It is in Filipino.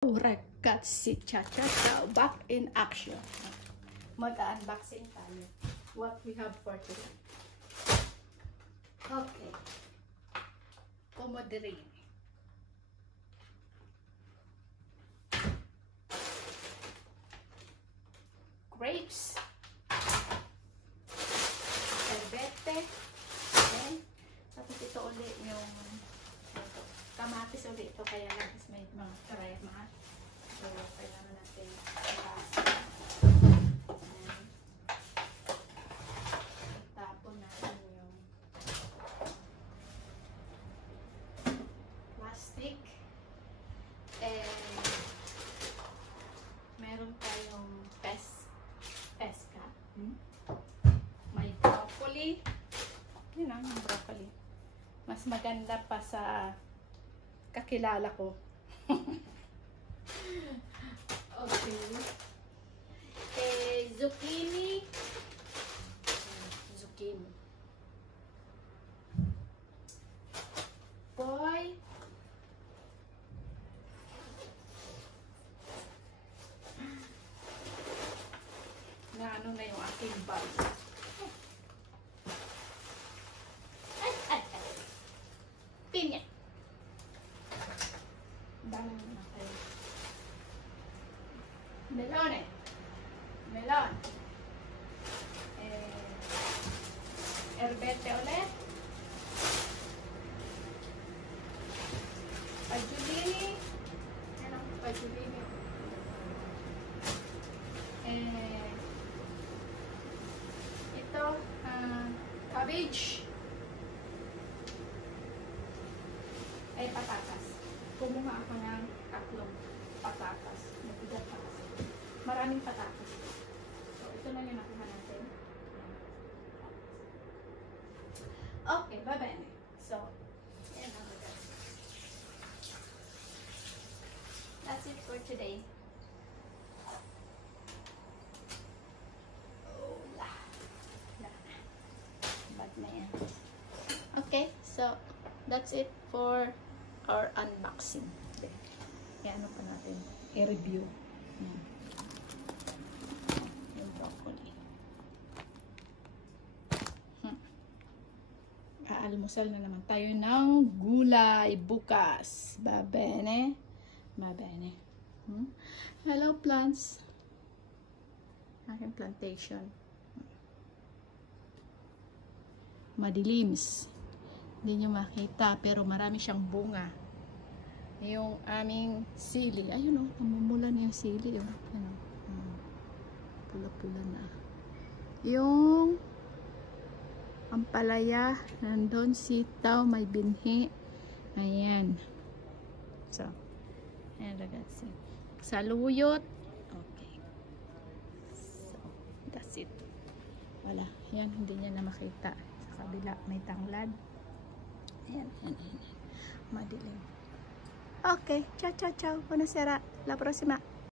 Ragazzi, cha-cha-cha, back in action. Mag-unboxing tayo. What we have for today. Okay. Pomodorino. Grapes. Herbete. Okay. Tapos ito ulit yung kamatis ulit ito. Kaya lang may mga karema. So, kailangan natin ibasa. Itapon natin yung plastic. And meron tayong peska. May broccoli. Yun ang broccoli. Mas maganda pa sa kakilala ko. Okay. Zucchini. Boy. Na ano na yung aking bag. Pinya. Dami na kayo. Melone. Melon. Herbete ulit. Pajulini. Ano? Pajulini. Ito, cabbage. Ay, patatas. Kumuha ako ng 3 patatas. Nabigat pa kasi. Maraming patatas. So, ito na yung nakuha natin. Okay, bye-bye. So, yan ang guys. That's it for today. Bad na yan. Okay, so, that's it for our unboxing. Yan, ano pa natin? I-review. Yung broccoli. Aalmusal na naman tayo ng gulay bukas. Babene. Mabene. Hello plants. Aking plantation. Madilims. Hindi nyo makita, pero marami siyang bunga. Yung aming sili. Ayun o, namumula na yung sili. Pula-pula na. Yung ampalaya, nandun sitaw, may binhi. Ayan. So, ayan ragazzi. Saluyot. Okay. So, that's it. Wala. Yan, hindi niya na makita. Sa kabila, may tanglad. Ayan. Madilim. Okay. Ciao, ciao, ciao. Buonasera. La prossima.